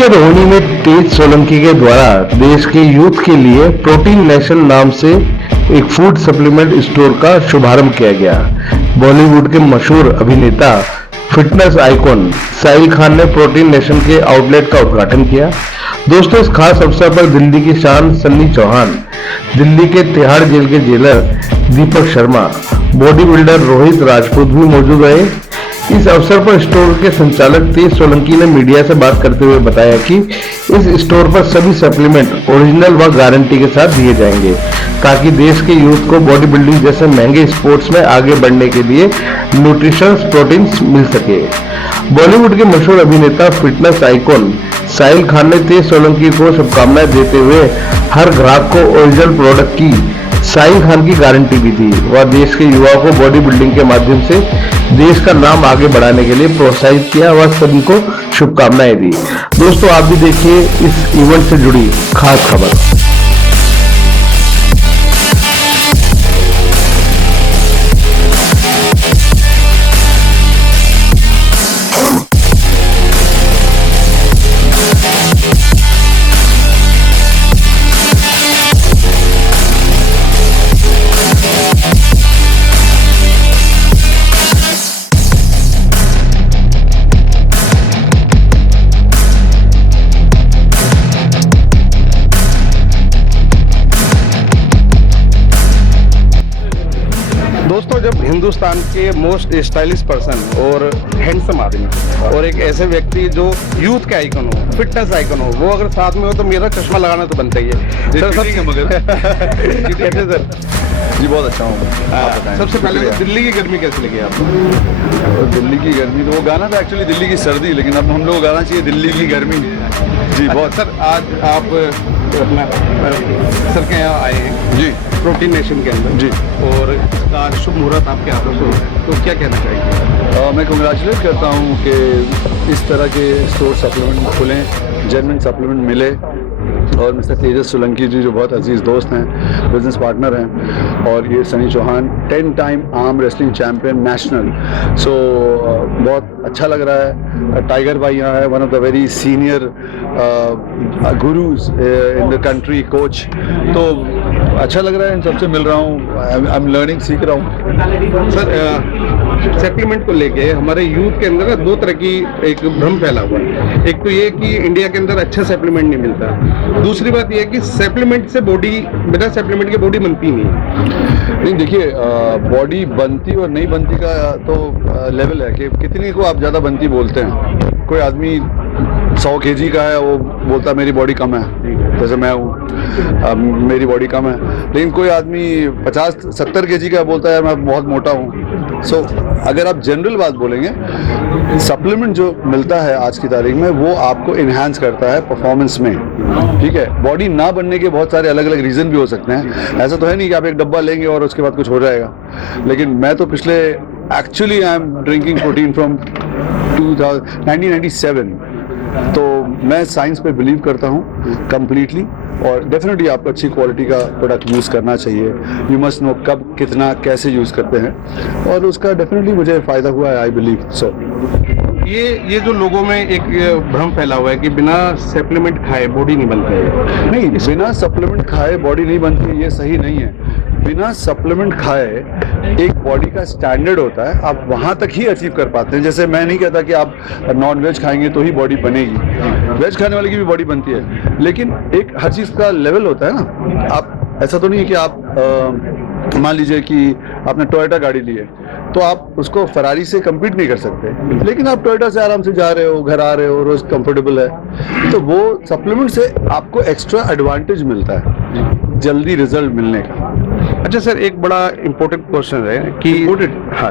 के रोहिणी में तेज सोलंकी के द्वारा देश के यूथ के लिए प्रोटीन नेशन नाम से एक फूड सप्लीमेंट स्टोर का शुभारंभ किया गया। बॉलीवुड के मशहूर अभिनेता फिटनेस आइकॉन साहिल खान ने प्रोटीन नेशन के आउटलेट का उद्घाटन किया। दोस्तों, इस खास अवसर पर दिल्ली की शान सन्नी चौहान, दिल्ली के तिहाड़ जेल के jailer Deepak Sharma, body builder Rohit Rajput भी मौजूद रहे। इस अवसर पर स्टोर के संचालक तेज सोलंकी ने मीडिया से बात करते हुए बताया कि इस स्टोर पर सभी सप्लीमेंट ओरिजिनल व गारंटी के साथ दिए जाएंगे ताकि देश के यूथ को बॉडी बिल्डिंग जैसे महंगे स्पोर्ट्स में आगे बढ़ने के लिए न्यूट्रिशंस प्रोटीन्स मिल सके। बॉलीवुड के मशहूर अभिनेता फिटनेस आइकॉन साहिल खान ने तेज सोलंकी को शुभकामनाएं देते हुए हर ग्राहक को ओरिजिनल प्रोडक्ट की साहिल खान की गारंटी भी दी। वह देश के युवाओं को बॉडी बिल्डिंग के माध्यम से देश का नाम आगे बढ़ाने के लिए प्रोत्साहित किया व सभी को शुभकामनाएं दी। दोस्तों, आप भी देखिए इस इवेंट से जुड़ी खास खबर। दोस्तों, जब हिंदुस्तान के मोस्ट स्टाइलिश पर्सन और हैंडसम आदमी और एक ऐसे व्यक्ति जो यूथ के आइकन हो, फिटनेस आइकन हो, वो अगर साथ में हो तो मेरा चश्मा लगाना तो बनता ही है। सर कैसे सर? जी बहुत अच्छा हूँ। सबसे पहले तो दिल्ली की गर्मी कैसे लगी आपको? तो दिल्ली की गर्मी, तो वो गाना था एक्चुअली दिल्ली की सर्दी, लेकिन अब हम लोग को गाना चाहिए दिल्ली की गर्मी। जी बहुत। सर, आज आप अपना सर के यहाँ आए हैं जी प्रोटीन नेशन के अंदर जी, और इसका शुभ मुहूर्त आपके हाथों से हो रहा है, तो क्या कहना चाहिए? मैं कंग्रेचुलेट करता हूँ कि इस तरह के स्टोर सप्लीमेंट खुलें, जेन्युइन सप्लीमेंट मिले। और मिस्टर तेजस सोलंकी जी जो बहुत अजीज़ दोस्त हैं, बिजनेस पार्टनर हैं, और ये Sunny Chauhan 10 time arm wrestling champion national. So बहुत अच्छा लग रहा है। टाइगर भाई यहाँ है, one of the very senior gurus in the country, coach. तो अच्छा लग रहा है, इन सबसे मिल रहा हूँ, आई एम लर्निंग, सीख रहा हूँ। सर, सप्लीमेंट को लेके हमारे यूथ के अंदर दो तरह की एक भ्रम फैला हुआ है। एक तो ये कि इंडिया के अंदर अच्छा सप्लीमेंट नहीं मिलता, दूसरी बात ये कि सप्लीमेंट से बॉडी, बिना सप्लीमेंट के बॉडी बनती नहीं है। नहीं, देखिए, बॉडी बनती और नहीं बनती का तो लेवल है कि कितनी को आप ज़्यादा बनती बोलते हैं। कोई आदमी 100 kg का है, वो बोलता मेरी बॉडी कम है, जैसे मैं हूँ, मेरी बॉडी कम है। लेकिन कोई आदमी 50-70 kg का बोलता है मैं बहुत मोटा हूँ। सो अगर आप जनरल बात बोलेंगे, सप्लीमेंट जो मिलता है आज की तारीख में, वो आपको इन्हांस करता है परफॉर्मेंस में। ठीक है, बॉडी ना बनने के बहुत सारे अलग अलग रीज़न भी हो सकते हैं। ऐसा तो है नहीं कि आप एक डब्बा लेंगे और उसके बाद कुछ हो जाएगा। लेकिन मैं तो पिछले actually I am drinking protein from 1997। तो मैं साइंस पे बिलीव करता हूँ कम्प्लीटली, और डेफिनेटली आपको अच्छी क्वालिटी का प्रोडक्ट यूज़ करना चाहिए। यू मस्ट नो कब कितना कैसे यूज़ करते हैं, और उसका डेफिनेटली मुझे फ़ायदा हुआ है, आई बिलीव सो। ये जो लोगों में एक भ्रम फैला हुआ है कि बिना सप्लीमेंट खाए बॉडी नहीं बनती है। नहीं, बिना सप्लीमेंट खाए बॉडी नहीं बनती, ये सही नहीं है। बिना सप्लीमेंट खाए एक बॉडी का स्टैंडर्ड होता है, आप वहाँ तक ही अचीव कर पाते हैं। जैसे मैं नहीं कहता कि आप नॉन वेज खाएंगे तो ही बॉडी बनेगी, वेज खाने वाले की भी बॉडी बनती है, लेकिन एक हर चीज़ का लेवल होता है ना। आप ऐसा तो नहीं है कि आप मान लीजिए कि आपने टोयोटा गाड़ी ली है, तो आप उसको फरारी से कम्पीट नहीं कर सकते, लेकिन आप टोयोटा से आराम से जा रहे हो, घर आ रहे हो, रोज़ कंफर्टेबल है, तो वो सप्लीमेंट से आपको एक्स्ट्रा एडवांटेज मिलता है जल्दी रिजल्ट मिलने का। अच्छा सर, एक बड़ा इम्पोर्टेंट क्वेश्चन है कि हाँ,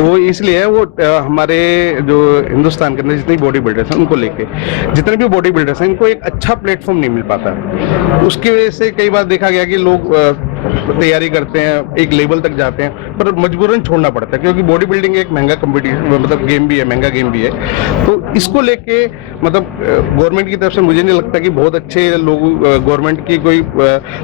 वो इसलिए है, वो हमारे जो हिंदुस्तान के अंदर जितनी बॉडी बिल्डर्स हैं उनको लेके, जितने भी बॉडी बिल्डर्स हैं, इनको एक अच्छा प्लेटफॉर्म नहीं मिल पाता। उसकी वजह से कई बार देखा गया कि लोग तैयारी करते हैं, एक लेवल तक जाते हैं, पर मजबूरन छोड़ना पड़ता है क्योंकि बॉडी बिल्डिंग एक महंगा कंपटीशन मतलब गेम भी है, महंगा गेम भी है। तो इसको लेके मतलब गवर्नमेंट की तरफ से मुझे नहीं लगता कि बहुत अच्छे लोग गवर्नमेंट की कोई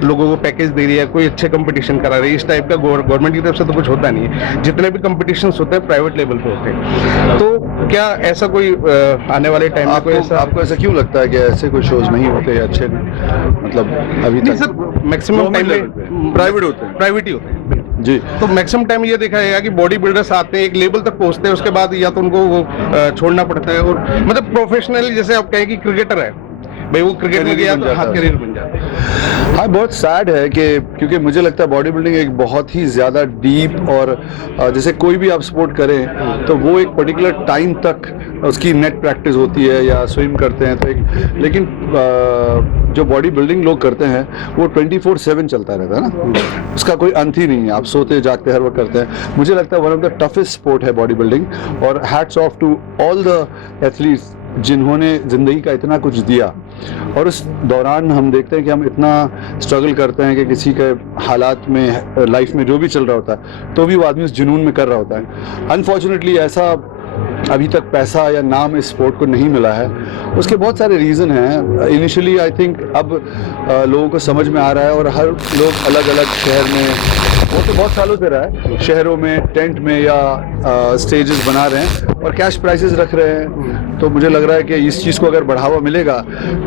लोगों को पैकेज दे रही है, कोई अच्छे कंपटीशन करा रही है। इस टाइप का गवर्नमेंट की तरफ से तो कुछ होता नहीं है। जितने भी कंपटीशन होते हैं प्राइवेट लेवल पे होते हैं। तो क्या ऐसा कोई आने वाले टाइम में कोई ऐसा आपको ऐसा क्यों लगता है कि ऐसे कोई शोज नहीं होते या अच्छे नहीं, मतलब अभी नहीं तक सर, मैक्सिमम टाइम प्राइवेट होते हैं? प्राइवेट ही होते हैं जी। तो मैक्सिमम टाइम ये देखा जाएगा कि बॉडी बिल्डर्स आते हैं, एक लेवल तक पहुंचते हैं, उसके बाद या तो उनको वो छोड़ना पड़ता है। और मतलब प्रोफेशनली जैसे आप कहें कि क्रिकेटर है भाई, वो क्रिकेट में गया तो हाथ करियर बन जाता है। हाँ, बहुत सैड है कि क्योंकि मुझे लगता है बॉडी बिल्डिंग एक बहुत ही ज़्यादा डीप और जैसे कोई भी आप स्पोर्ट करें तो वो एक पर्टिकुलर टाइम तक उसकी नेट प्रैक्टिस होती है या स्विम करते हैं तो एक, लेकिन जो बॉडी बिल्डिंग लोग करते हैं वो 24/7 चलता रहता है ना, उसका कोई अंत ही नहीं है। आप सोते जागते हर वक्त करते हैं। मुझे लगता है one of the toughest sport है बॉडी बिल्डिंग, और hats off to all the athletes जिन्होंने ज़िंदगी का इतना कुछ दिया। और उस दौरान हम देखते हैं कि हम इतना स्ट्रगल करते हैं कि किसी के हालात में लाइफ में जो भी चल रहा होता है तो भी वो आदमी उस जुनून में कर रहा होता है। अनफॉर्चुनेटली ऐसा अभी तक पैसा या नाम इस स्पोर्ट को नहीं मिला है। उसके बहुत सारे रीज़न हैं। इनिशियली आई थिंक अब लोगों को समझ में आ रहा है और हर लोग अलग अलग शहर में, वो तो बहुत सालों से रहा है, शहरों में टेंट में या स्टेजेस बना रहे हैं और कैश प्राइजेस रख रहे हैं। तो मुझे लग रहा है कि इस चीज़ को अगर बढ़ावा मिलेगा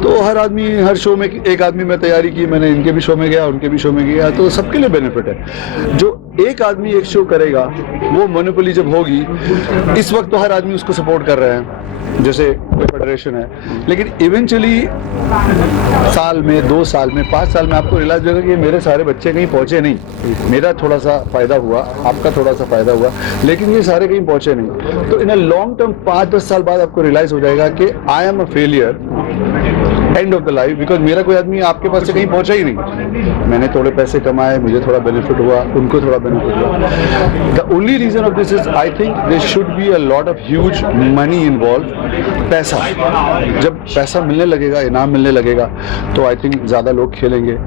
तो हर आदमी हर शो में, एक आदमी मैं तैयारी की, मैंने इनके भी शो में गया, उनके भी शो में गया, तो सबके लिए बेनिफिट है। जो एक आदमी एक शो करेगा वो मोनोपोली जब होगी, इस वक्त तो हर आदमी उसको सपोर्ट कर रहे हैं जैसे कोई फेडरेशन है, लेकिन इवेंचुअली साल में, 2 साल में, 5 साल में आपको रियलाइज होगा कि मेरे सारे बच्चे कहीं पहुंचे नहीं, मेरा थोड़ा सा फायदा हुआ, आपका थोड़ा सा फायदा हुआ, लेकिन ये सारे कहीं पहुंचे नहीं। तो इन अ लॉन्ग टर्म 5-10 साल बाद आपको रियलाइज हो जाएगा कि I am a failure end of the life, because मेरा कोई आदमी आपके पास से कहीं पहुंचा ही नहीं। मैंने थोड़े पैसे कमाए, मुझे थोड़ा बेनिफिट हुआ, उनको थोड़ा बेनिफिट हुआ। The only reason of this is I think there should be a lot of huge money involve. पैसा, जब पैसा मिलने लगेगा, इनाम मिलने लगेगा, तो आई थिंक ज़्यादा लोग खेलेंगे।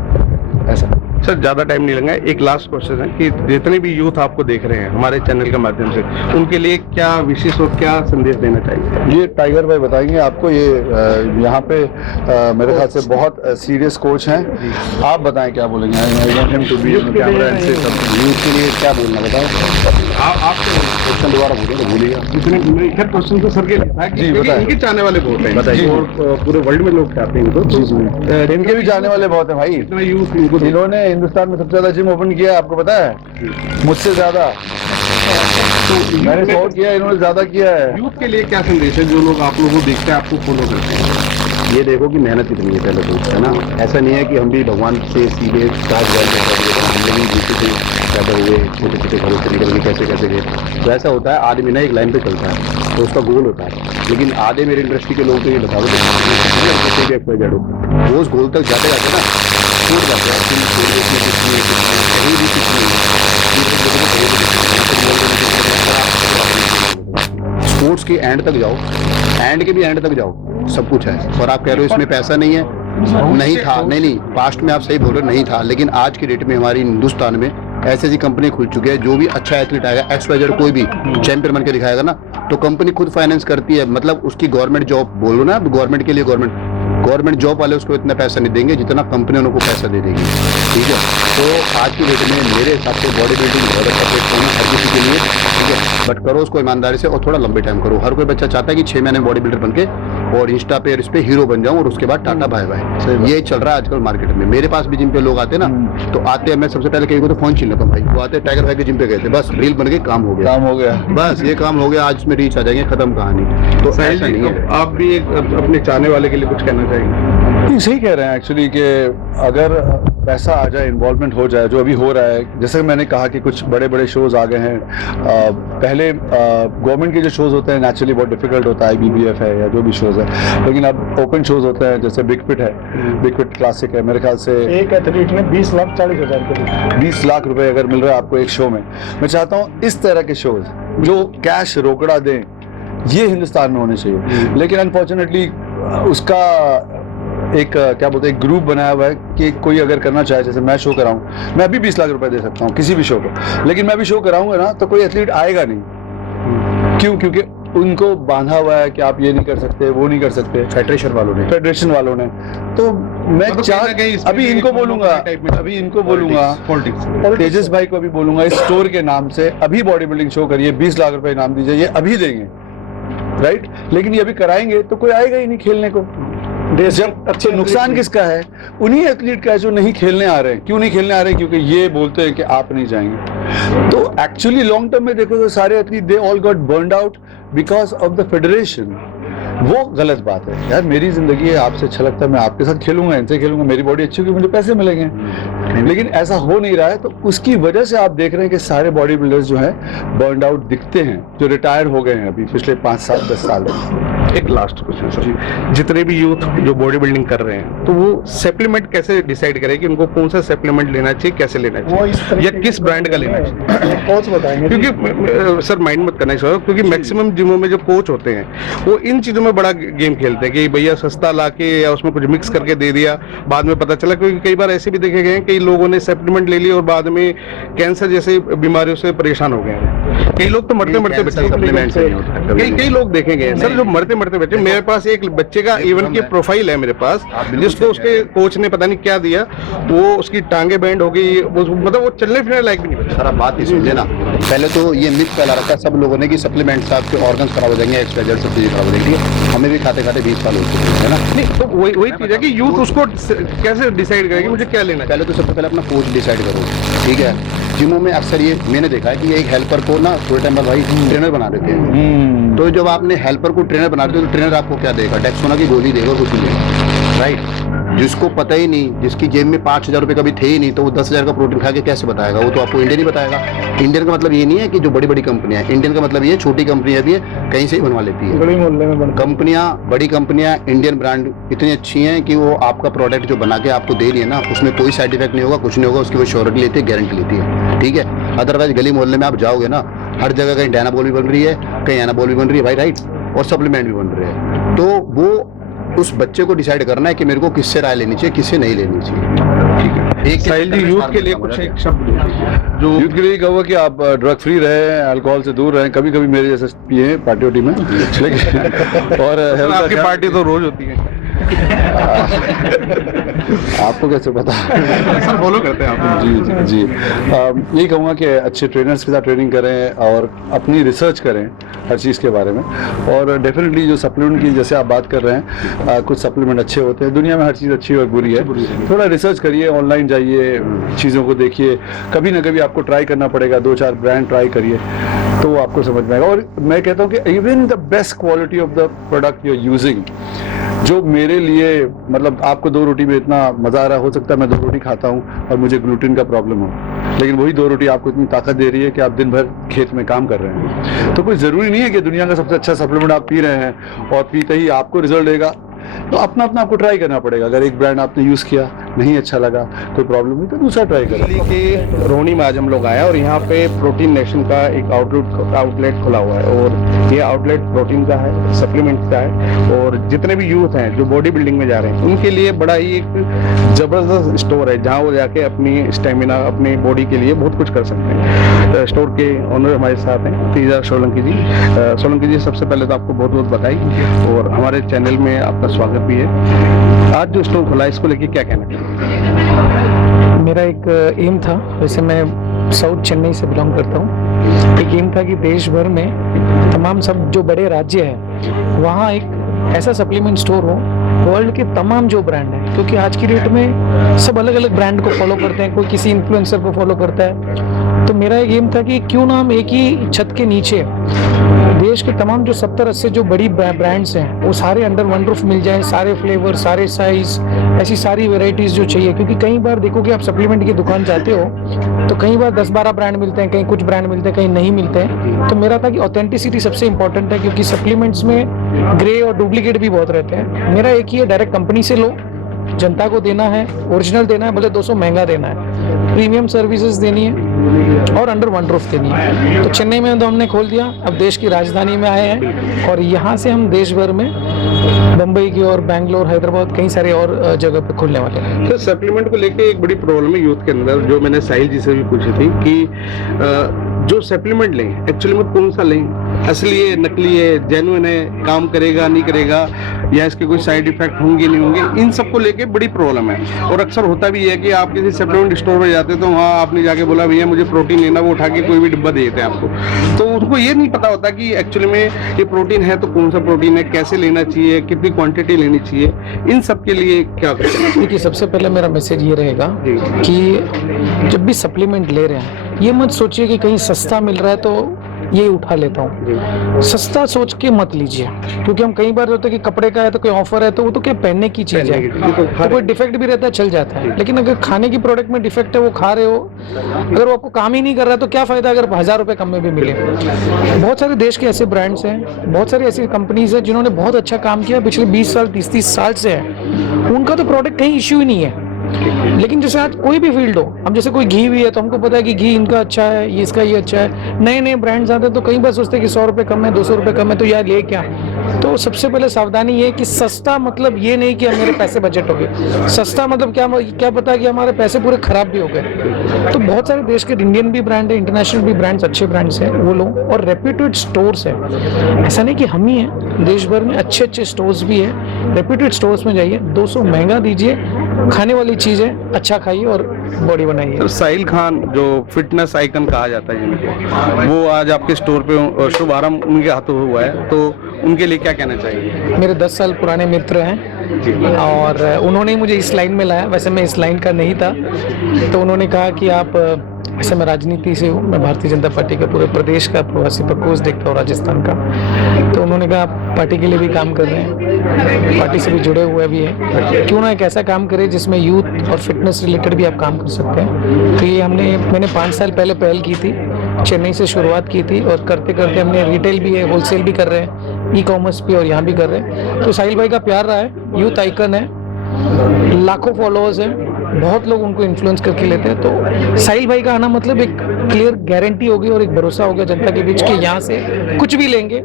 ऐसा सर ज़्यादा टाइम नहीं लगेगा, एक लास्ट क्वेश्चन है कि जितने भी यूथ आपको देख रहे हैं हमारे चैनल के माध्यम से, उनके लिए क्या विशेष और क्या संदेश देना चाहिए? ये टाइगर भाई बताएंगे आपको। ये यहाँ पे मेरे ख्याल से बहुत सीरियस कोच हैं। आप बताएं क्या बोलेंगे। यूथ के लिए क्या बोलना बताओ आप क्वेश्चन दोबारा बोलिए तो भूलिएगा। जितने क्वेश्चन तो सर के लिए था जी, बताएं। इनके चाहने वाले बहुत हैं, बताइए। और पूरे वर्ल्ड में लोग चाहते हैं इनको। इनके भी जाने वाले बहुत हैं भाई। इतना यूथ इनको इन्होंने हिंदुस्तान में सबसे ज्यादा जिम ओपन किया है, आपको पता है, मुझसे ज्यादा। मैंने 100 किया, इन्होंने ज्यादा किया है। यूथ के लिए क्या संदेश है जो लोग आप लोगों को देखते हैं, आपको फॉलो करते हैं? ये देखो कि मेहनत कितनी है पहले तो, है ना। ऐसा नहीं है कि हम भी भगवान से सीधे स्टार्ट हम लोग भी नीचे से पैदा हुए, छोटे छोटे घरों से निकल के कैसे कैसे गए। तो ऐसा होता है, आदमी ना एक लाइन पे चलता है तो उसका गोल होता है। लेकिन आधे मेरे इंडस्ट्री के लोग तो ये बता दो वो उस गोल तक जाते जाते ना छूट जाते हैं। कहीं भी कुछ नहीं, स्पोर्ट्स के एंड तक जाओ, एंड के भी एंड तक जाओ, सब कुछ है। और आप कह रहे हो इसमें पैसा नहीं है, नहीं था, नहीं पास्ट में आप सही बोल रहे हो, नहीं था। लेकिन आज की डेट में हमारी हिंदुस्तान में ऐसी ऐसी कंपनी खुल चुकी है, जो भी अच्छा एथलीट आएगा, XYZ कोई भी चैंपियन बन के दिखाएगा ना, तो कंपनी खुद फाइनेंस करती है। मतलब उसकी गवर्नमेंट जॉब बोलो ना, गवर्नमेंट के लिए गवर्नमेंट जॉब वाले उसको इतना पैसा नहीं देंगे जितना कंपनी उनको पैसा दे देगी, ठीक है। तो आज की डेट में मेरे हिसाब से बॉडी बिल्डिंग बहुत अच्छा प्लेटफॉर्म है हर किसी के लिए, ठीक है। बट करो उसको ईमानदारी से और थोड़ा लंबे टाइम करो। हर कोई बच्चा चाहता है कि 6 महीने बॉडी बिल्डर बन के और इंस्टा पे और इस पे हीरो बन जाऊं और उसके बाद टाटा बाय बाय। ये चल रहा है आजकल मार्केट में। मेरे पास भी जिम पे लोग आते हैं ना, तो आते हैं, मैं सबसे पहले कहीं को तो फोन छीन लेता हूँ भाई। वो आते टाइगर भाई के जिम पे गए थे, बस रील बन के काम हो गया, बस ये काम हो गया, आज इसमें रीच आ जाएंगे, खत्म कहानी। तो ऐसा नहीं है। आप भी एक अपने चाहने वाले के लिए कुछ कहना चाहेंगे? सही कह रहे हैं एक्चुअली कि अगर पैसा आ जाए, इन्वॉल्वमेंट हो जाए, जो अभी हो रहा है, जैसे मैंने कहा कि कुछ बड़े बड़े शोज आ गए हैं। पहले गवर्नमेंट के जो शोज होते हैं नेचुरली बहुत डिफिकल्ट होता है, IBBF है या जो भी शोज है, लेकिन अब ओपन शोज होते हैं, जैसे बिग फिट है, बिग फिट क्लासिक है, मेरे ख्याल से एक एथलीट में 20,40,000 20 लाख रुपए अगर मिल रहा है आपको एक शो में। मैं चाहता हूँ इस तरह के शोज जो कैश रोकड़ा दें, ये हिंदुस्तान में होने चाहिए। लेकिन अनफॉर्चुनेटली उसका एक क्या बोलते हैं, एक ग्रुप बनाया हुआ है कि कोई अगर करना चाहे, जैसे मैं शो कराऊं, मैं अभी 20 लाख रुपए दे सकता हूं किसी भी शो को, लेकिन मैं अभी शो कराऊंगा ना तो कोई एथलीट आएगा नहीं। क्यों? क्योंकि उनको बांधा हुआ है कि आप ये नहीं कर सकते, वो नहीं कर सकते, फेडरेशन वालों ने। तो मैं अभी इनको बोलूंगा तेजस भाई को अभी बोलूंगा, इस स्टोर के नाम से अभी बॉडी बिल्डिंग शो करिए, 20 लाख रुपए इनाम दीजिए, ये अभी देंगे, राइट? लेकिन ये अभी कराएंगे तो कोई आएगा ही नहीं खेलने को। जब अच्छे नुकसान किसका है? उन्हीं एथलीट का है जो नहीं खेलने आ रहे हैं। क्यों नहीं खेलने आ रहे हैं? क्योंकि ये बोलते हैं कि आप नहीं जाएंगे। तो एक्चुअली लॉन्ग टर्म में देखो तो सारे athlete they all got burned out because of the federation. वो गलत बात है यार। मेरी जिंदगी है, आपसे अच्छा लगता है मैं आपके साथ खेलूंगा, इनसे खेलूंगा, मेरी बॉडी अच्छी होगी, मुझे पैसे मिलेंगे। लेकिन ऐसा हो नहीं रहा है, तो उसकी वजह से आप देख रहे हैं कि सारे बॉडी बिल्डर्स जो हैं बर्न्ड आउट दिखते हैं, जो रिटायर हो गए हैं अभी पिछले 5, 7, 10 साल में। एक लास्ट क्वेश्चन सर, जितने भी यूथ जो बॉडी बिल्डिंग कर रहे हैं तो वो सप्लीमेंट कैसे डिसाइड करें कि उनको कौन सा सप्लीमेंट लेना चाहिए, कैसे लेना चाहिए, या किस ब्रांड का लेना चाहिए? कोच बताएंगे। क्योंकि सर माइंड मत करना चाहिए, क्योंकि मैक्सिमम जिमों में जो कोच होते हैं वो इन चीजों में बड़ा गेम खेलते हैं कि भैया सस्ता लाके या उसमें कुछ मिक्स करके दे दिया, बाद में पता चला। क्योंकि कई बार ऐसे भी देखे गए हैं, कई लोगों ने सप्लीमेंट ले लिया और बाद में कैंसर जैसे बीमारियों से परेशान हो गए हैं। कई लोग तो मरते मरते बचे, कई लोग देखे गए हैं सर जो मरते मरते बचे। मेरे पास एक बच्चे का इवन की प्रोफाइल है मेरे पास, जिसको उसके कोच ने पता नहीं क्या दिया, वो उसकी टांगे बैंड हो गई, मतलब वो चलने फिरने लायक भी नहीं बचा। सर आप बात नहीं समझे ना, पहले तो ये मिथ फैला रखा है सब लोगों ने कि सप्लीमेंट से आपके ऑर्गन्स खराब हो जाएंगे, एक्सट्रा सब चीजें खराब हो जाएंगी। हमें भी खाते खाते 20 साल हो चुके हैं, है ना? नहीं तो वही चीज है कि यूथ उसको कैसे डिसाइड करेगी मुझे क्या लेना है। पहले तो सबसे पहले अपना कोच डिसाइड करो, ठीक है? जिमों में अक्सर ये मैंने देखा है कि एक हेल्पर को ना थोड़े टाइम बाद भाई ट्रेनर बना देते हैं। तो जब आपने हेल्पर को ट्रेनर बना देते हो तो ट्रेनर आपको क्या देगा? डेक्सोना की गोली देगा और कुछ नहीं देगा, राइट? जिसको पता ही नहीं, जिसकी जेब में 5,000 रुपये कभी थे ही नहीं, तो वो 10,000 का प्रोटीन खा के कैसे बताएगा? वो तो आपको इंडियन ही बताएगा। इंडियन का मतलब ये नहीं है कि जो बड़ी बड़ी कंपनियां, इंडियन का मतलब ये छोटी कंपनियां भी है कहीं से ही बनवा लेती है। गली मोहल्ले में कंपनियां, बड़ी कंपनियां, इंडियन ब्रांड इतनी अच्छी हैं कि वो आपका प्रोडक्ट जो बना के आपको दे रही है ना, उसमें कोई साइड इफेक्ट नहीं होगा, कुछ नहीं होगा, उसकी वो श्योरिटी लेती है, गारंटी लेती है, ठीक है? अदरवाइज गली मोहल्ले में आप जाओगे ना, हर जगह कहीं डायनाबॉल भी बन रही है, कहीं एनाबॉल भी बन रही है भाई, राइट? और सप्लीमेंट भी बन रहे हैं। तो वो उस बच्चे को डिसाइड करना है कि मेरे को किससे राय लेनी चाहिए, किससे नहीं लेनी चाहिए, ठीक है? एक साहिल जी, यूथ के लिए कुछ एक शब्द जो यूथ के लिए कहूँगा कि आप ड्रग फ्री रहे, अल्कोहल से दूर रहें, कभी कभी मेरे जैसे पिए पार्टी वार्टी में, लेकिन और आपकी पार्टी तो रोज होती है। आपको कैसे पता? सर फॉलो करते हैं आप? जी यही कहूँगा कि अच्छे ट्रेनर्स के साथ ट्रेनिंग करें और अपनी रिसर्च करें हर चीज़ के बारे में। और डेफिनेटली जो सप्लीमेंट की जैसे आप बात कर रहे हैं, कुछ सप्लीमेंट अच्छे होते हैं, दुनिया में हर चीज़ अच्छी और बुरी है। थोड़ा रिसर्च करिए, ऑनलाइन जाइए, चीज़ों को देखिए, कभी ना कभी आपको ट्राई करना पड़ेगा, 2-4 ब्रांड ट्राई करिए तो वो आपको समझ में आएगा। और मैं कहता हूँ कि even the best quality of the product you are using, जो मेरे लिए मतलब आपको 2 रोटी में इतना मज़ा आ रहा हो सकता है मैं 2 रोटी खाता हूँ और मुझे ग्लूटेन का प्रॉब्लम हो, लेकिन वही 2 रोटी आपको इतनी ताकत दे रही है कि आप दिन भर खेत में काम कर रहे हैं। तो कोई ज़रूरी नहीं है कि दुनिया का सबसे अच्छा सप्लीमेंट आप पी रहे हैं और पीते ही आपको रिजल्ट देगा। तो अपना आपको ट्राई करना पड़ेगा। अगर एक ब्रांड आपने यूज़ किया, नहीं अच्छा लगा, कोई प्रॉब्लम नहीं, तो दूसरा ट्राई करें। दिल्ली के रोहिणी में आज हम लोग आए और यहाँ पे प्रोटीन नेशन का एक आउटलेट खुला हुआ है और ये आउटलेट प्रोटीन का है, सप्लीमेंट का है। और जितने भी यूथ हैं जो बॉडी बिल्डिंग में जा रहे हैं उनके लिए बड़ा ही एक जबरदस्त स्टोर है, जहाँ वो जाके अपनी स्टेमिना, अपनी बॉडी के लिए बहुत कुछ कर सकते हैं। स्टोर के ओनर हमारे साथ हैं तेजा सोलंकी जी। सोलंकी जी, सबसे पहले तो आपको बहुत बहुत बधाई और हमारे चैनल में आपका स्वागत भी है। आज जो स्टोर खुला है इसको लेके क्या कहना चाहिए? मेरा एक एम था, वैसे मैं साउथ चेन्नई से बिलोंग करता हूँ। एक एम था कि देश भर में तमाम सब जो बड़े राज्य हैं वहाँ एक ऐसा सप्लीमेंट स्टोर हो, वर्ल्ड के तमाम जो ब्रांड हैं, क्योंकि आज की डेट में सब अलग अलग ब्रांड को फॉलो करते हैं, कोई किसी इन्फ्लुएंसर को फॉलो करता है। तो मेरा एक एम था कि क्यों ना हम एक ही छत के नीचे देश के तमाम जो 70-80 जो बड़ी ब्रांड्स हैं वो सारे अंडर वन रूफ मिल जाएं, सारे फ्लेवर, सारे साइज, ऐसी सारी वेराइटीज़ जो चाहिए। क्योंकि कई बार देखो कि आप सप्लीमेंट की दुकान जाते हो तो कई बार 10-12 ब्रांड मिलते हैं, कहीं कुछ ब्रांड मिलते हैं, कहीं नहीं मिलते हैं। तो मेरा था कि ऑथेंटिसिटी सबसे इंपॉर्टेंट है, क्योंकि सप्लीमेंट्स में ग्रे और डुप्लीकेट भी बहुत रहते हैं। मेरा एक ही है, डायरेक्ट कंपनी से लो, जनता को देना है, ओरिजिनल देना है, भले 200 महंगा देना है, प्रीमियम सर्विसेज देनी है और अंडर वन रूफ देनी है। तो चेन्नई में तो हमने खोल दिया, अब देश की राजधानी में आए हैं और यहाँ से हम देश भर में बम्बई की और बैंगलोर, हैदराबाद, कई सारे और जगह पे खुलने वाले हैं। तो सप्लीमेंट को लेके एक बड़ी प्रॉब्लम है यूथ के अंदर, जो मैंने साहिल जी से भी पूछी थी कि जो सप्लीमेंट लें एक्चुअली में कौन सा लें, असली है, नकली है, जेन्युइन है, काम करेगा नहीं करेगा, या इसके कोई साइड इफेक्ट होंगे नहीं होंगे, इन सब को लेके बड़ी प्रॉब्लम है। और अक्सर होता भी है कि आप किसी सप्लीमेंट स्टोर में जाते हैं तो वहाँ आपने जाके बोला भैया मुझे प्रोटीन लेना, वो उठा के कोई भी डिब्बा दे देते हैं आपको, तो उनको ये नहीं पता होता कि एक्चुअली में ये प्रोटीन है तो कौन सा प्रोटीन है, कैसे लेना चाहिए, कितनी क्वांटिटी लेनी चाहिए, इन सब के लिए क्या करें? देखिए, सबसे पहले मेरा मैसेज ये रहेगा कि जब भी सप्लीमेंट ले रहे हैं ये मत सोचिए कि कहीं सस्ता मिल रहा है तो ये उठा लेता हूँ। सस्ता सोच के मत लीजिए, क्योंकि हम कई बार होता है कि कपड़े का है तो कोई ऑफर है तो वो तो क्या पहनने की चीज है, तो कोई डिफेक्ट भी रहता है चल जाता है। लेकिन अगर खाने की प्रोडक्ट में डिफेक्ट है, वो खा रहे हो, अगर वो आपको काम ही नहीं कर रहा है तो क्या फायदा अगर 1000 रुपये कम में भी मिले। बहुत सारे देश के ऐसे ब्रांड्स हैं, बहुत सारी ऐसी कंपनीज हैं जिन्होंने बहुत अच्छा काम किया पिछले 20 साल 30 साल से है, उनका तो प्रोडक्ट कहीं इश्यू ही नहीं है। लेकिन जैसे आज कोई भी फील्ड हो, अब जैसे कोई घी भी है तो हमको पता है कि घी इनका अच्छा है, ये इसका ये अच्छा है, नए नए ब्रांड्स आते हैं तो कई बार सोचते हैं कि 100 रुपये कम है, 200 रुपये कम है, तो यार ले क्या। तो सबसे पहले सावधानी ये कि सस्ता मतलब ये नहीं कि मेरे पैसे बजट हो गए, सस्ता मतलब क्या पता है कि हमारे पैसे पूरे खराब भी हो गए। तो बहुत सारे देश के इंडियन भी ब्रांड है, इंटरनेशनल भी ब्रांड्स, अच्छे ब्रांड्स हैं, वो लो, और रेप्यूटेड स्टोर्स है, ऐसा नहीं कि हम ही हैं, देश भर में अच्छे अच्छे स्टोर्स भी है, रेप्यूटेड स्टोर्स में जाइए, 200 महंगा दीजिए, खाने वाली चीज है, अच्छा खाइए और बॉडी बनाइए। तो साहिल खान जो फिटनेस आइकन कहा जाता है जिनको, वो आज आपके स्टोर पे शुभारंभ उनके हाथों हुआ है, तो उनके लिए क्या कहना चाहिए? मेरे 10 साल पुराने मित्र हैं और उन्होंने मुझे इस लाइन में लाया, वैसे मैं इस लाइन का नहीं था, तो उन्होंने कहा कि आप, ऐसे मैं राजनीति से हूँ, मैं भारतीय जनता पार्टी का पूरे प्रदेश का प्रवासी प्रकोष्ठ देखता हूँ राजस्थान का, तो उन्होंने कहा आप पार्टी के लिए भी काम कर रहे हैं, पार्टी से भी जुड़े हुए भी हैं, क्यों ना एक ऐसा काम करें जिसमें यूथ और फिटनेस रिलेटेड भी आप काम कर सकते हैं। तो ये मैंने 5 साल पहले पहल की थी, चेन्नई से शुरुआत की थी, और करते करते हमने रिटेल भी है, होलसेल भी कर रहे हैं, ई कॉमर्स भी, और यहाँ भी कर रहे हैं। तो साहिल भाई का प्यार रहा है, यूथ आइकन है, लाखों फॉलोअर्स हैं, बहुत लोग उनको इन्फ्लुएंस करके लेते हैं। तो साहिल भाई का आना मतलब एक क्लियर गारंटी होगी और एक भरोसा हो गया जनता के बीच कि यहाँ से कुछ भी लेंगे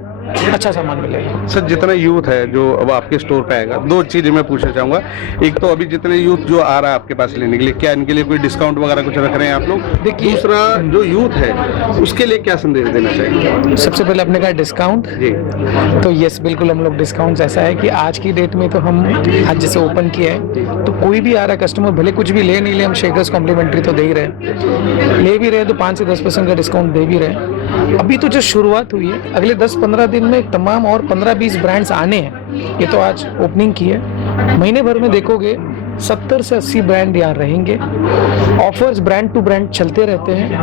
अच्छा सामान मिलेगा। सर, जितना यूथ है जो अब आपके स्टोर पे आएगा, 2 चीजें मैं पूछना चाहूंगा। एक तो अभी जितने यूथ जो आ रहा है आपके पास लेने के लिए, क्या इनके लिए कोई डिस्काउंट वगैरह कुछ रख रहे हैं आप लोग? देखिए, दूसरा जो यूथ है उसके लिए क्या संदेश देना चाहिए? सबसे पहले अपने का डिस्काउंट जी, तो यस, बिल्कुल हम लोग डिस्काउंट, ऐसा है कि आज की डेट में तो हम आज जैसे ओपन किया है तो कोई भी आ रहा है कस्टमर, भले कुछ भी ले नहीं ले, हम शेकर्स कॉम्प्लीमेंट्री तो दे ही रहे, ले भी रहे तो 5 से 10% का डिस्काउंट दे भी रहे। अभी तो जो शुरुआत हुई है, अगले 10-15 दिन में तमाम और 15-20 ब्रांड्स आने हैं, ये तो आज ओपनिंग की है, महीने भर में देखोगे 70 से 80 ब्रांड यहाँ रहेंगे। ऑफर्स ब्रांड टू ब्रांड चलते रहते हैं।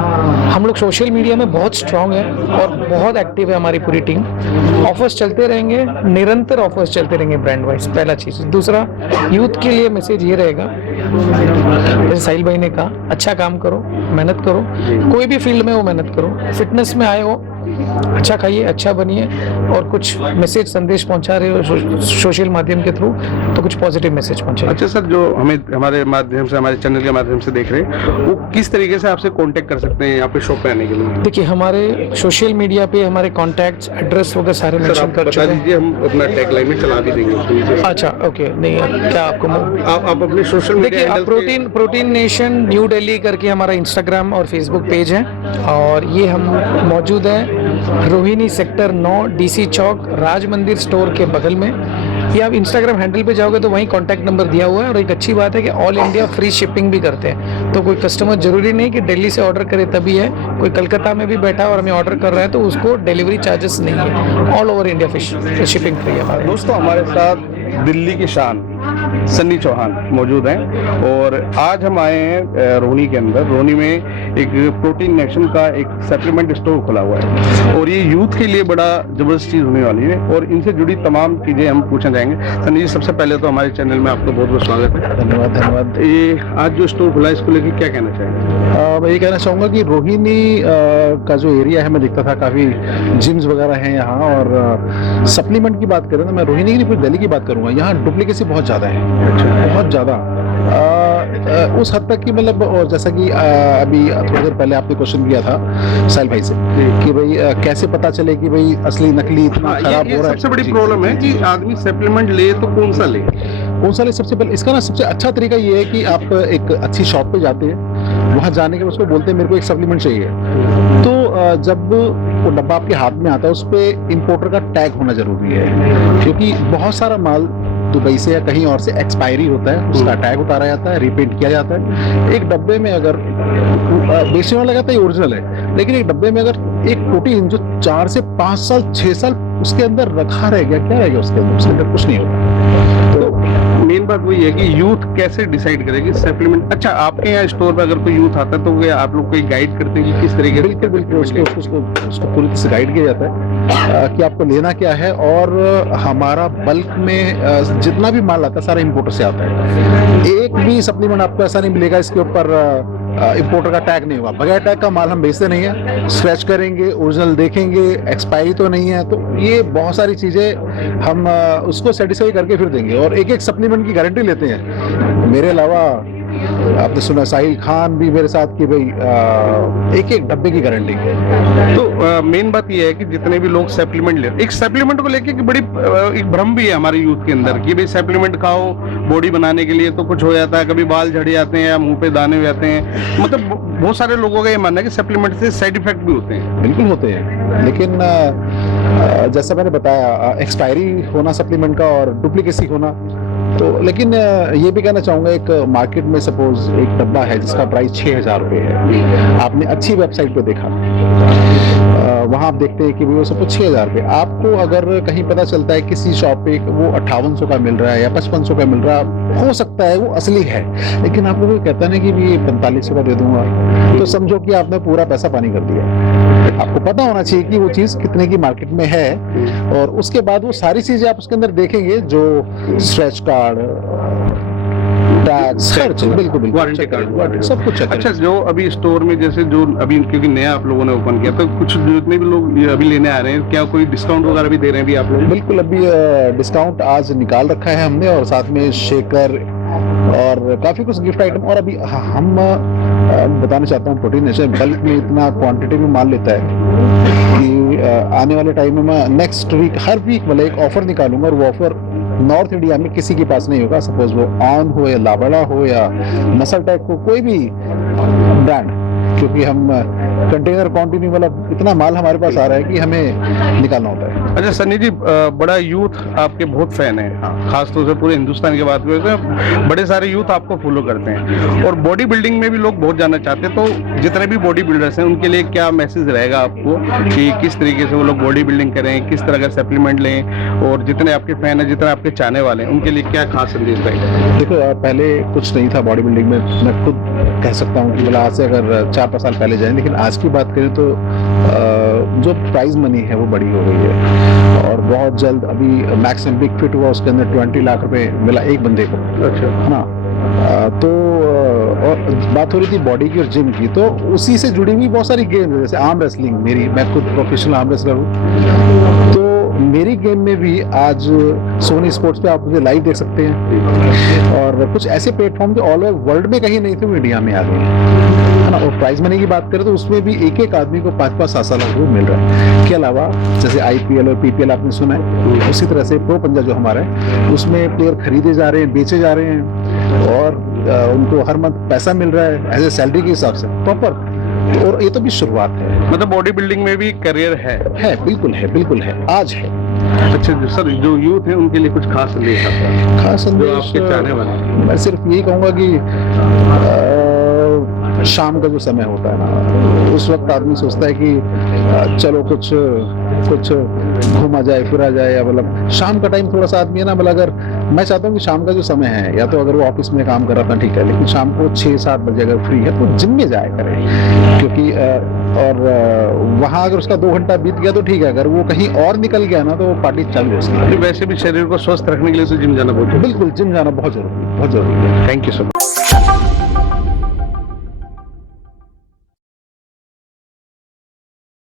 हम लोग सोशल मीडिया में बहुत स्ट्रांग है और बहुत एक्टिव है हमारी पूरी टीम। ऑफर्स चलते रहेंगे, निरंतर ऑफर्स चलते रहेंगे ब्रांड वाइज, पहला चीज़। दूसरा, यूथ के लिए मैसेज ये रहेगा, जैसे साहिल भाई ने कहा, अच्छा काम करो, मेहनत करो, कोई भी फील्ड में हो मेहनत करो, फिटनेस में आए हो अच्छा खाइए, अच्छा बनिए, और कुछ मैसेज संदेश पहुंचा रहे हो सोशल माध्यम के थ्रू तो कुछ पॉजिटिव मैसेज पहुंचाइए। अच्छा सर, जो हमें हमारे माध्यम से, हमारे चैनल के माध्यम से देख रहे हैं, वो किस तरीके से आपसे कांटेक्ट कर सकते हैं यहाँ पे शॉप पे आने के लिए? देखिए, हमारे सोशल मीडिया पे हमारे कॉन्टैक्ट्स, एड्रेस वगैरह सारे मेंशन कर चुके हैं। हम अपना टैगलाइन में चला भी देंगे। अच्छा, ओके, नहीं क्या आपको आप अपने सोशल देखिए, आप प्रोटीन नेशन न्यू दिल्ली करके हमारा इंस्टाग्राम और फेसबुक पेज है, और ये हम मौजूद है रोहिणी सेक्टर 9 डीसी चौक राज मंदिर स्टोर के बगल में। ये आप इंस्टाग्राम हैंडल पे जाओगे तो वहीं कॉन्टैक्ट नंबर दिया हुआ है, और एक अच्छी बात है कि ऑल इंडिया फ्री शिपिंग भी करते हैं, तो कोई कस्टमर जरूरी नहीं कि दिल्ली से ऑर्डर करे तभी है, कोई कलकत्ता में भी बैठा है और हमें ऑर्डर कर रहा है तो उसको डिलीवरी चार्जेस नहीं है, all over India shipping free है हमारे। दोस्तों, हमारे साथ दिल्ली की शान सन्नी चौहान मौजूद हैं, और आज हम आए हैं रोहिणी के अंदर। रोहिणी में एक प्रोटीन नेशन का एक सप्लीमेंट स्टोर खुला हुआ है, और ये यूथ के लिए बड़ा जबरदस्त चीज़ होने वाली है, और इनसे जुड़ी तमाम चीज़ें हम पूछना चाहेंगे। सन्नी जी, सबसे पहले तो हमारे चैनल में आपका बहुत बहुत स्वागत है। धन्यवाद। ये आज जो स्टोर खुला है, इसको लेकर क्या कहना चाहेंगे? मैं ये कहना चाहूँगा कि रोहिणी का जो एरिया है, मैं देखता था काफ़ी जिम्स वगैरह हैं यहाँ, और सप्लीमेंट की बात करें तो मैं रोहिणी की नहीं, पूरी दिल्ली की बात करूँगा, यहाँ डुप्लीकेसी बहुत ज़्यादा है। बहुत ज़्यादा उस हद तक कि मतलब, और जैसा कि अभी थोड़ी देर पहले आपने क्वेश्चन किया था साहिल भाई से कि भाई कैसे पता चले कि भाई असली नकली इतना खराब ये हो रहा है। सबसे बड़ी जी, प्रॉब्लम है कि आदमी सप्लीमेंट ले तो कौन सा ले। कौन सा ले? सबसे पहले इसका ना सबसे अच्छा तरीका ये है कि आप एक अच्छी शॉप पे जाते हैं, वहाँ जाने के बाद उसको बोलते हैं मेरे को एक सप्लीमेंट चाहिए, तो जब वो डब्बा आपके हाथ में आता है उस पर इम्पोर्टर का टैग होना जरूरी है, क्योंकि बहुत सारा माल दुबई से या कहीं और से एक्सपायरी होता है, उसका टैग उतारा जाता है, रिपेंट किया जाता है। एक डब्बे में अगर बेचने वाला कहता है ओरिजिनल है, लेकिन एक डब्बे में अगर एक प्रोटीन जो 4 से 5 साल 6 साल उसके अंदर रखा रह गया, क्या रह गया उसके अंदर? उसके अंदर कुछ नहीं होगा। तो मेन बात वही है कि यूथ कैसे डिसाइड करेगी सप्लीमेंट। अच्छा, आपके यहाँ स्टोर पे अगर कोई यूथ आता है तो क्या आप लोग कोई गाइड करते हैं कि किस तरीके से? बिल्कुल बिल्कुल, उसको पूरी तरह से गाइड किया जाता है कि आपको लेना क्या है, और हमारा बल्क में जितना भी माल आता है सारा इंपोर्टर से आता है। एक भी सप्लीमेंट आपको ऐसा नहीं मिलेगा इसके ऊपर इंपोर्टर का टैग नहीं होगा। बगैर टैग का माल हम बेचते नहीं है, स्क्रैच करेंगे, ओरिजिनल देखेंगे, एक्सपायरी तो नहीं है, तो ये बहुत सारी चीज़ें हम उसको सेटिस्फाई करके फिर देंगे। और एक एक सप्लीमेंट की गारंटी लेते हैं। मेरे अलावा आपने सुना साहिल खान भी मेरे साथ कि भाई एक एक डब्बे की गारंटी। तो मेन बात यह है कि जितने भी लोग सप्लीमेंट लेते हैं, एक सप्लीमेंट को लेके कि बड़ी एक भ्रम भी है हमारे यूथ के अंदर कि भाई सप्लीमेंट खाओ बॉडी बनाने के लिए तो कुछ हो जाता है, कभी बाल झड़ जाते हैं या मुंह पे दाने हो जाते हैं। मतलब बहुत सारे लोगों का ये मानना है कि सप्लीमेंट से साइड इफेक्ट भी होते हैं। बिल्कुल होते हैं, लेकिन जैसा मैंने बताया एक्सपायरी होना सप्लीमेंट का और डुप्लीकेसी होना, तो लेकिन ये भी कहना चाहूँगा, एक मार्केट में सपोज एक डब्बा है जिसका प्राइस 6,000 रुपये है, आपने अच्छी वेबसाइट पे देखा, वहाँ आप देखते हैं कि वो सब 6,000 रुपये, आपको अगर कहीं पता चलता है किसी शॉप पे वो 5800 का मिल रहा है या 5500 का मिल रहा है, हो सकता है वो असली है, लेकिन आपको कोई कहता नहीं कि ये 4500 का दे दूंगा, तो समझो कि आपने पूरा पैसा पानी कर दिया। आपको पता होना चाहिए कि वो चीज़ कितने की मार्केट में है, और उसके बाद वो सारी चीज़ें आप उसके अंदर देखेंगे, जो स्ट्रेच कार्ड, टैक्स, बिल्कुल वारंटी कार्ड, सब कुछ। अच्छा, जो अभी स्टोर में जैसे जो अभी क्योंकि नया आप लोगों ने ओपन किया, तो कुछ जितने भी लोग अभी लेने आ रहे हैं, क्या कोई डिस्काउंट वगैरह भी दे रहे हैं अभी आप लोग? बिल्कुल, अभी डिस्काउंट आज निकाल रखा है हमने, और साथ में शेकर और काफ़ी कुछ गिफ्ट आइटम। और अभी हम बताना चाहता हूँ, प्रोटीन नेशन बल्क में इतना क्वांटिटी में माल लेता है कि आने वाले टाइम में मैं नेक्स्ट वीक हर वीक वाला एक ऑफर निकालूंगा, और वो ऑफर नॉर्थ इंडिया में किसी के पास नहीं होगा। सपोज वो ऑन हो या लावड़ा हो या मसल टेक हो, कोई भी ब्रांड, क्योंकि हम कंटेनर क्वांटिटी वाला इतना माल हमारे पास आ रहा है कि हमें निकालना होता है। अच्छा सन्नी जी, बड़ा यूथ आपके बहुत फैन है, खासतौर से पूरे हिंदुस्तान की बात करते हैं, बड़े सारे यूथ आपको फॉलो करते हैं, और बॉडी बिल्डिंग में भी लोग बहुत जानना चाहते हैं। तो जितने भी बॉडी बिल्डर्स हैं उनके लिए क्या मैसेज रहेगा आपको कि किस तरीके से वो लोग बॉडी बिल्डिंग करें, किस तरह का सप्लीमेंट लें, और जितने आपके फैन हैं, जितने आपके चाहने वाले हैं, उनके लिए क्या खास संदेश रहेगा? देखो, पहले कुछ नहीं था बॉडी बिल्डिंग में, मैं खुद कह सकता हूँ कि बोला आज से अगर 4-5 साल पहले जाएं, लेकिन आज की बात करें तो जो प्राइज मनी है वो बड़ी हो गई है, और बहुत जल्द अभी मैक्स बिग फिट हुआ, उसके अंदर 20 लाख रुपए मिला एक बंदे को। अच्छा, है ना? तो और बात हो रही थी बॉडी की और जिम की, तो उसी से जुड़ी हुई बहुत सारी गेम, जैसे आर्म रेसलिंग, मैं खुद प्रोफेशनल आर्म रेसलर हूँ, तो मेरी गेम में भी आज सोनी स्पोर्ट्स पे आप मुझे लाइव देख सकते हैं, और कुछ ऐसे प्लेटफॉर्म जो ऑल ओवर वर्ल्ड में कहीं नहीं थे वो इंडिया में आ गए है ना। और प्राइज मनी की बात करें तो उसमें भी एक एक आदमी को 5-5-7 लाख रुपये मिल रहा है। के अलावा जैसे IPL और PPL आपने सुना है, उसी तरह से प्रो पंजा जो हमारा है, उसमें प्लेयर खरीदे जा रहे हैं, बेचे जा रहे हैं, और उनको हर मंथ पैसा मिल रहा है एज ए सैलरी के हिसाब से प्रॉपर। और ये तो भी शुरुआत है, मतलब बॉडी बिल्डिंग में भी करियर है, बिल्कुल है, बिल्कुल है, आज है। अच्छा सर, जो यूथ है उनके लिए कुछ खास संदेश आता है? खास संदेश जो आपके चाहने वाले? मैं सिर्फ यही कहूँगा कि शाम का जो समय होता है ना, उस वक्त आदमी सोचता है कि चलो कुछ घूमा जाए, फिरा जाए, या मतलब शाम का टाइम थोड़ा सा आदमी है ना, मतलब अगर मैं चाहता हूँ कि शाम का जो समय है, या तो अगर वो ऑफिस में काम कर रहा था ठीक है, लेकिन शाम को 6-7 बजे अगर फ्री है तो जिम में जाया करे, क्योंकि और वहाँ अगर उसका 2 घंटा बीत गया तो ठीक है, अगर वो कहीं और निकल गया ना तो वो पार्टी चालू हो सकती है। वैसे भी शरीर को स्वस्थ रखने के लिए तो जिम जाना बहुत, बिल्कुल जिम जाना बहुत जरूरी है। Thank you so much.